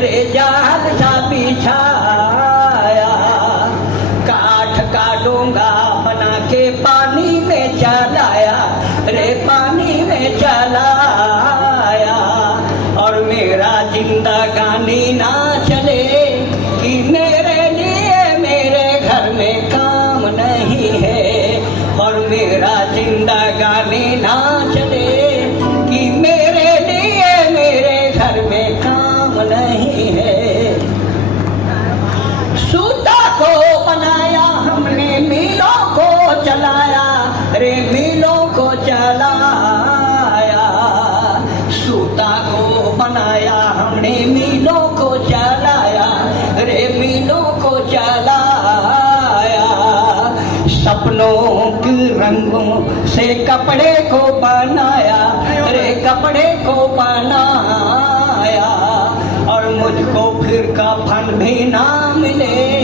रे जाल सा बिछाया, काठ का डोंगा बना के पानी में चलाया, रे पानी में चलाया। और मेरा जिंदगानी ना चले कि मेरे लिए मेरे घर में काम नहीं है। और मेरा जिंदगानी ना चले कि मेरे लिए मेरे घर में काम नहीं है। सूता को बनाया हमने, मीलों को चलाया, रे मीलों को चलाया। सूता को बनाया हमने, मीलों को चलाया, रे मीलों को चलाया। सपनों के रंगों से कपड़े को बनाया, रे कपड़े को बनाया। और मुझको फिर कफन भी ना मिले,